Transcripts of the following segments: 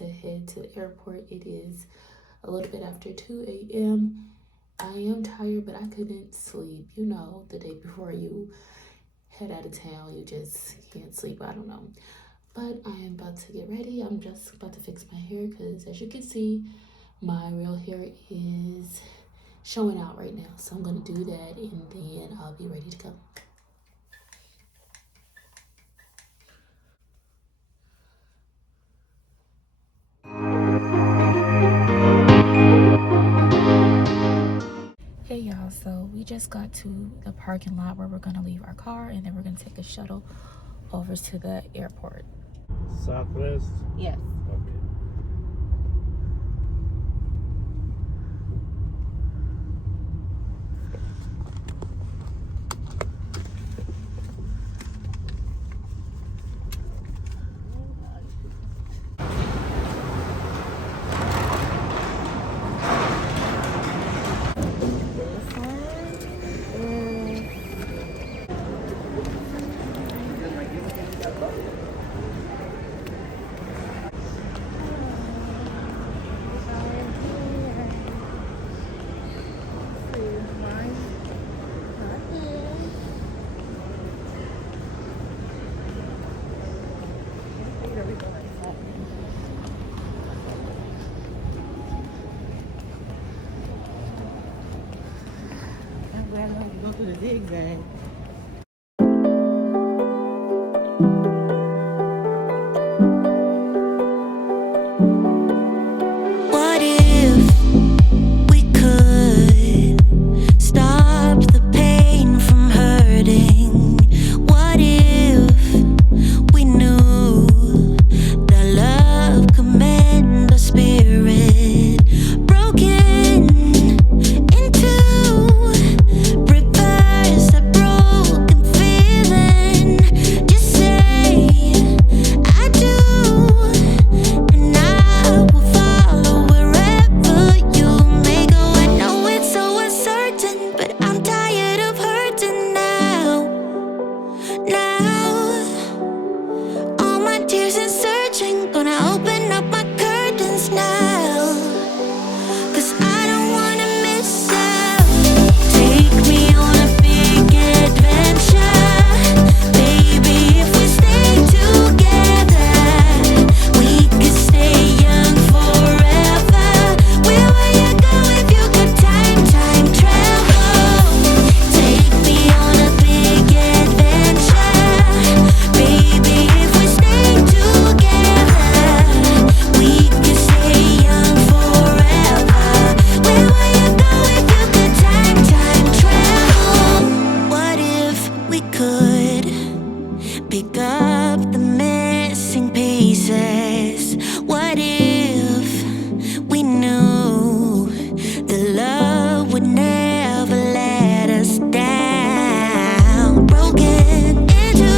to head to the airport. It is a little bit after 2 a.m. I am tired, but I couldn't sleep. You know, the day before you head out of town, you just can't sleep. I don't know. But I am about to get ready. I'm just about to fix my hair because, as you can see, my real hair is showing out right now. So I'm going to do that and then I'll be ready to go. Hey y'all, so we just got to the parking lot where we're gonna leave our car and then we're gonna take a shuttle over to the airport. Southwest? Yes. Okay. I'm glad I know you go through the zigzag. What if we could stop the pain from hurting? What if we knew that love could mend the spirit? Broken into reverse a broken feeling. Just say I do, and I will follow wherever you may go. I know it's so uncertain, but I'm tired of hurting now. All my tears and searching, gonna open up my curtains now. 'Cause I don't wanna miss out. Take me on a big adventure, baby. If we stay together, we could stay young forever. Where would you go if you could time travel? Take me on a big adventure, baby. If we stay together, we could stay young forever. Where would you go if you could time travel? What if we could pick up the missing pieces? What if we knew that love would never let us down? Broken into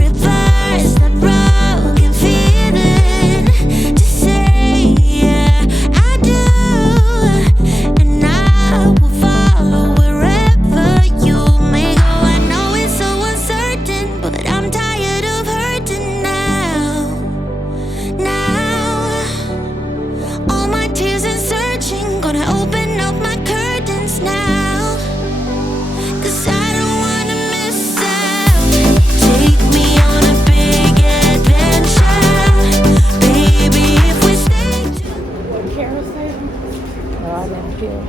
reverse that broken feeling. Just say I do, and I will follow wherever you may go. I know it's so uncertain, but I'm tired of hurting now. All my tears and searching, gonna open up my curtains now. 'Cause I don't wanna miss out. Take me on a big adventure, baby. If we stay Carousel? No, I didn't hear.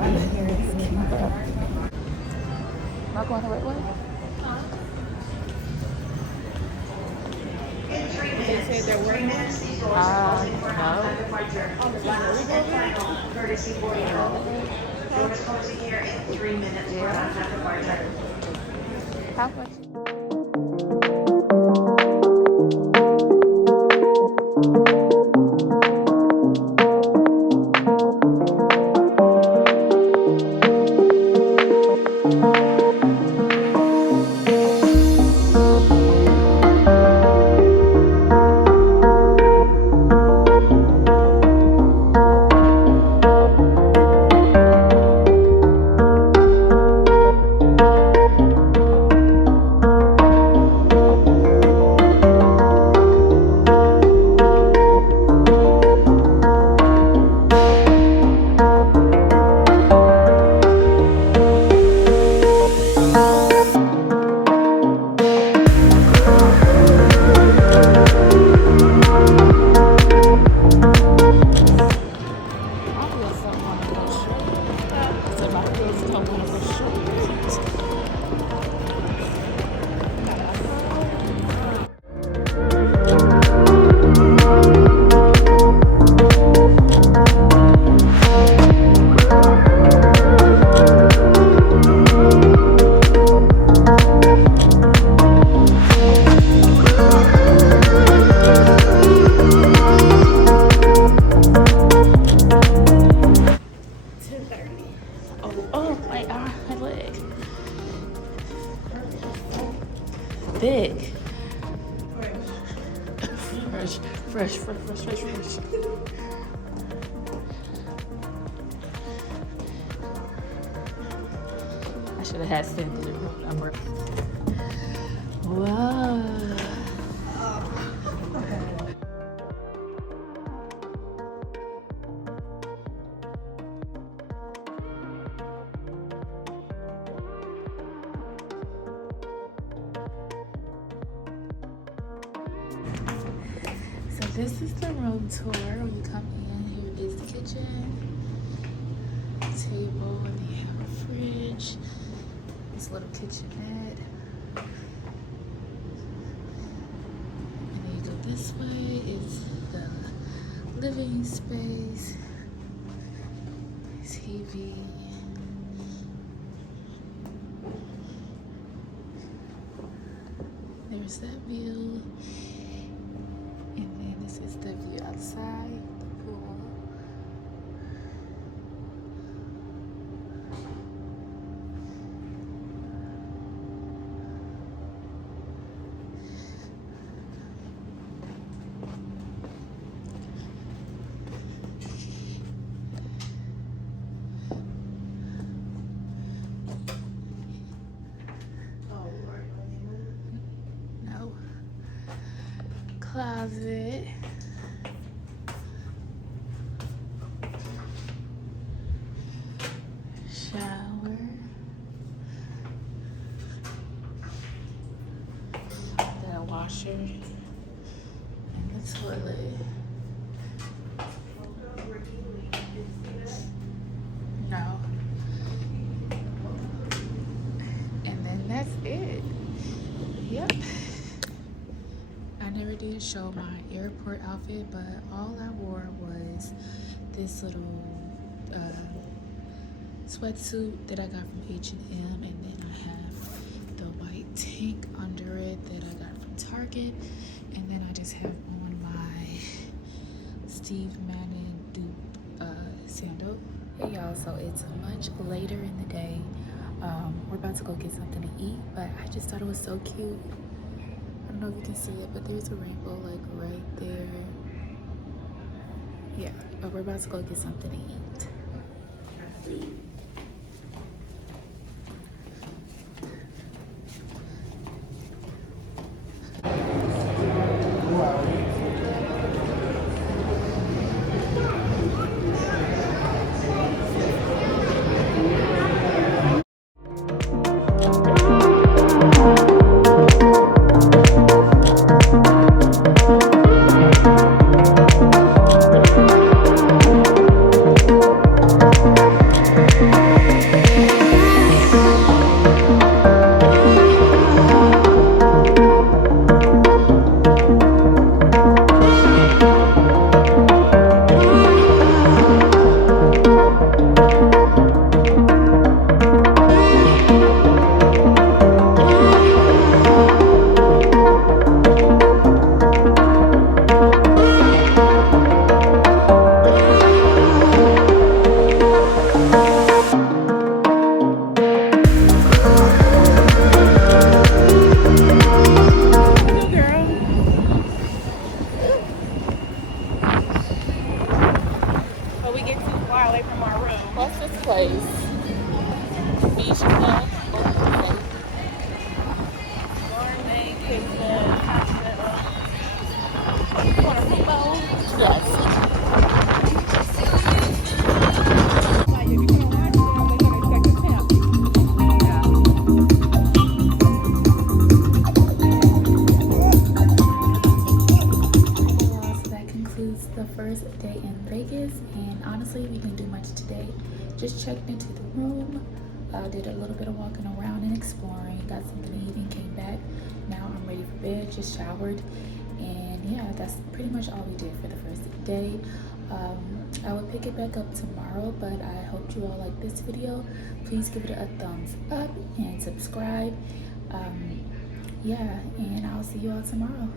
I didn't hear it. Am I going the right way? They said they're working on it. How much? Fresh. I should have had sent the room number. Wow. So this is the room tour. When you come in, here is the kitchen, table, and they have a fridge, this little kitchenette. And then you go this way is the living space, TV. There's that view. And then this is the view outside the pool. No. Closet. Shower. Then a washer. And the toilet. No. And then that's it. Yep. I never did show my airport outfit, but all I wore was this little sweatsuit that I got from H&M, and then I have the white tank under it that I got from Target, and then I just have on my Steve Madden dupe sandal. Hey y'all, so it's much later in the day. We're about to go get something to eat, but I just thought it was so cute. I don't know if you can see it, but there's a rainbow like right there. Yeah, but we're about to go get something to eat. What's this place? Beach Club. Gourmet kitchen, hospital. You want a fruit bowl? Yes. Like if you're gonna watch it, they're gonna expect a tip. Yeah. So that concludes the first day in Vegas, and honestly, we didn't do much today. Just checked into the room, did a little bit of walking around and exploring, got something to eat and came back. Now I'm ready for bed, just showered, and yeah, that's pretty much all we did for the first day. I will pick it back up tomorrow, but I hope you all like this video. Please give it a thumbs up and subscribe. Yeah, and I'll see you all tomorrow.